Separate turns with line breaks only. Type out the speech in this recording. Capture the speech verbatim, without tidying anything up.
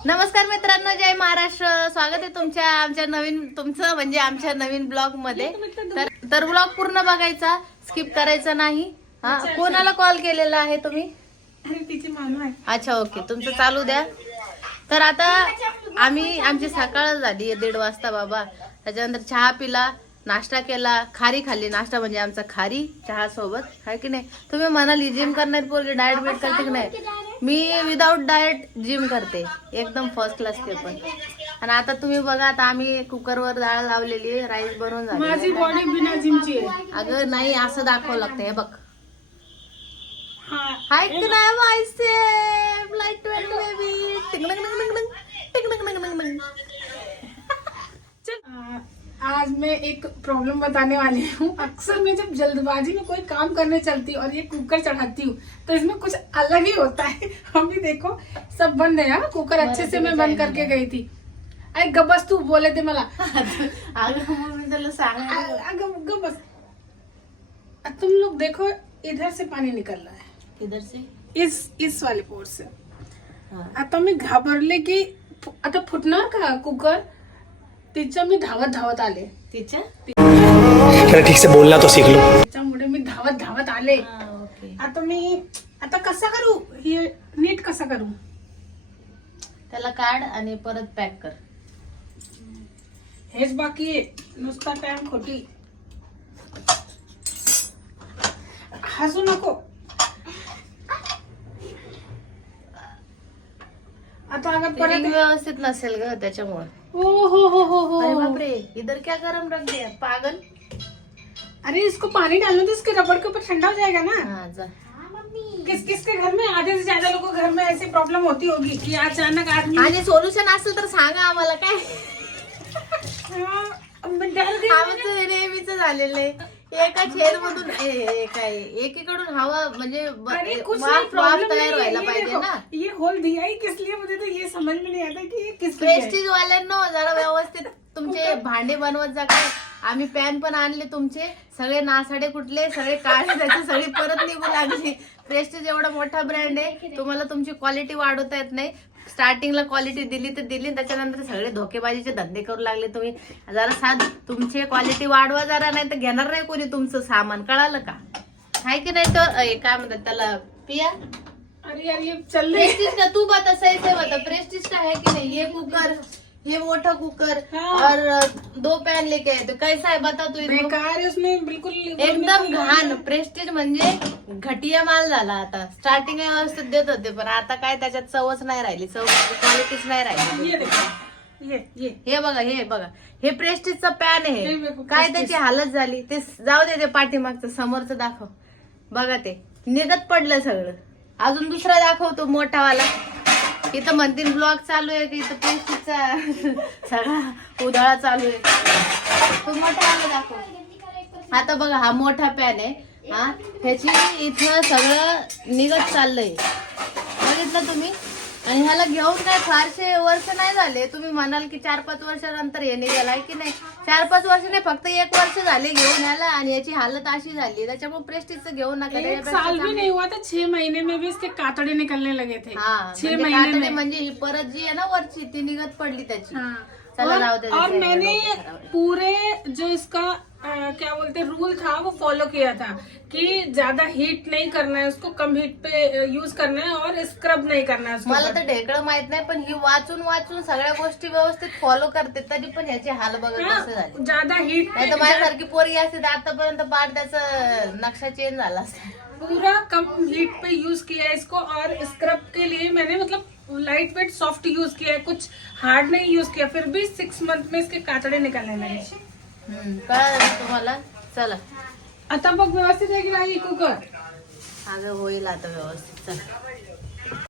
नमस्कार मित्रांनो, जय महाराष्ट्र. स्वागत आहे तुमच्या आमच्या नवीन तुमचं म्हणजे आमच्या नवीन ब्लॉग मध्ये. तर तर ब्लॉग पूर्ण बघायचा, स्किप करायचा नाही. हा, कोणाला कॉल केलेला आहे तुम्ही?
तिची मामा आहे.
अच्छा, ओके, तुमचं चालू द्या. तर आता आम्ही आमची सकाळ झाली दीड वाजता बाबा. त्याच्यानंतर चहा पिला, नाश्ता केला, खारी खाल्ली. नाश्ता म्हणजे आमचा खारी चहा सोबत, आहे की नाही? तुम्ही म्हणाली जिम करणार पोरगी डाएट बेट करते की नाही? मी विदाऊट डाएट जिम करते, एकदम फर्स्ट क्लास ते पण. आणि आता तुम्ही बघा, आता आम्ही कुकरवर डाळ लावलेली आहे, राईस बनवून झाली.
माझी बॉडी बिना जिमची आहे.
अगं नाही, असं दाखवावं लागतं. हे बघ, हाय की नाही माहिती लाईट बेबी. टिंग टिंग टिंग टिंग टिंग टिंग टिंग टिंग.
आज मैं एक प्रॉब्लम बताने वाली हूँ. अक्सर मैं जब जल्दबाजी में कोई काम करने चलती हूँ और ये कुकर चढ़ाती हूँ तो इसमें कुछ अलग ही होता है. अभी देखो सब बंद है. हाँ, कुकर अच्छे से मैं बंद करके गई थी. अरे गबस, तू बोले थे मला.
अगं मी तुला सांग.
अगं गबस. तुम लोग देखो, इधर से पानी निकल रहा है.
इधर से
इस इस वाले पोर्ट से. आता मी घाबरले की आता फुटणार का कुकर. तिच्या मी धावत धावत आले.
तिच्या
ठीक से बोलना तो सीख लो.
त्याच्यामुळे मी धावत धावत आले.
ओके.
आता मी आता कसं करू हे नीट कसं करू.
त्याला काढ आणि परत पॅक कर.
हेच बाकी आहे, नुसता टाइम खोटी. हसू नको. आता अगर
फिटिंग
परत
व्यवस्थित नसेल ग, त्याच्यामुळे.
ओ हो हो हो हो
अरे बापरे, इधर क्या गरम रख दिया पागल.
अरे इसको पानी डालना तो इसके रबड़ के ऊपर ठंडा हो जाएगा ना.
हाँ जा.
किस किस के घर में आधे से ज्यादा लोगों के घर में ऐसी प्रॉब्लम होती होगी कि अचानक आदमी
आणि सोल्युशन असेल तर सांगा आम्हाला. काय
हाँ, मैं डर गई.
आमचं हे नेहमीच झालेलं आहे. एका छेद मधून काय एकीकडून हवा म्हणजे ब-
अरे कुछ
वाफ-
नहीं,
वाफ
प्रॉब्लम
तयार
नहीं
व्हायला
है. ये
पाहिजे
देखो,
ना.
ये होल दिया ही किस लिए, मुझे तो ये समझ में नहीं आता कि ये किस लिए है.
प्रेस्टीज वाल्यांनो जरा व्यवस्थित तुमचे भांडे बनवत जा. काय आम्ही पॅन पण आणले तुमचे, सगळे नासाडे कुठले सगळे काळे त्याचे सगळी परत निघू लागली. प्रेस्टीज एवढा मोठा ब्रँड आहे, तुम्हाला तुमची क्वालिटी वाढवता येत नाही. स्टार्टिंगला क्वालिटी दिली तर दिली, त्याच्यानंतर सगळे धोकेबाजीचे धंदे करू लागले तुम्ही. जरा साध तुमची क्वालिटी वाढवा जरा, नाही तर घेणार नाही कोणी तुमचं सामान. कळालं का? आहे की नाही? तर अय, काय म्हणतात त्याला, पिया
अरे यार ये चल रही
प्रेस्टीज का तू बता, सही से बता, प्रेस्टीज का है कि नहीं? ये कुकर, ये मोटा कुकर
हाँ.
और दो पैन लेके आए तो कैसा है बता तू इनको.
बेकार है उसमें बिल्कुल.
एकदम घाण. प्रेस्टीज म्हणजे घटिया माल झाला. आता स्टार्टिंग व्यवस्थित देत होते, पण आता काय त्याच्यात चवच नाही राहिली, चव क्वालिटीच नाही राहिली.
ये देखो, ये ये
हे बघा, हे बघा, हे प्रेस्टीजचा पॅन
हे
आहे.
बघ,
काय
Prestige.
त्याची हालत झाली ते जाऊ दे. ते पाठीमागचं समोरचं दाखव. बघा ते निघत पडलं सगळं. अजून दुसरा दाखवतो मोठावाला. इथं म्हणतील ब्लॉग चालू आहे की इथं प्रेस्टीजचा सगळा उधळा चालू आहे. तो मोठावाला दाखव. आता बघा, हा मोठा पॅन आहे. हा, ह्याची इथं सगळं निघत चाललंय, बघितलं तुम्ही. आणि ह्याला घेऊन काय फारशे वर्ष नाही झाले. तुम्ही म्हणाल की चार पाच वर्षानंतर हे निघालाय की नाही. चार पाच वर्ष नाही, फक्त एक वर्ष झाले घेऊन ह्याला, आणि याची हालत अशी झाली. त्याच्यामुळे प्रेस्टीजचं घेऊ नका.
एक
त्याच्यापेक्षा
साल भी
चांगलं-
नहीं हुआ था, छह महीने में भी इसके कातड़े निकलने लगे थे.
हा,
छह
म्हणजे
महीने
कातडी
में.
म्हणजे ही परत जी आहे ना वरची, ती निघत पडली त्याची.
हाँ.
चला जाऊ दे.
और, और
त्याचे
मैंने
डोकं खराब आहे.
पूरे जो इसका आ, क्या बोलते रूल था वो फॉलो किया था कि ज्यादा हीट नहीं करना है उसको, कम हीट पे यूज करना है और स्क्रब नहीं करना है उसको.
मला तर ढेकळं माहित नाही, पण ही वाचून वाचून सगळ्या गोष्टी व्यवस्थित फॉलो करते, तरी पण ह्याचे हाल बघत कसे झाले.
हाँ, ज्यादा हीट
नाही तर माझ्यासारखी पोरगी असते तर आतापर्यंत पार त्याचा नक्षा चेंज झाला असता.
पूरा कम हीट पे यूज किया है इसको. और स्क्रब के लिए मैंने मतलब लाइट वेट सॉफ्ट यूज किया है, कुछ हार्ड नहीं यूज किया. फिर भी सिक्स मंथ में इसके कातड़े निकलने लगे.
हम्म, कळलं ना तुम्हाला. चला
आता बघ व्यवस्थित आहे की नाही कुकर.
अगं होईल आता व्यवस्थित. चला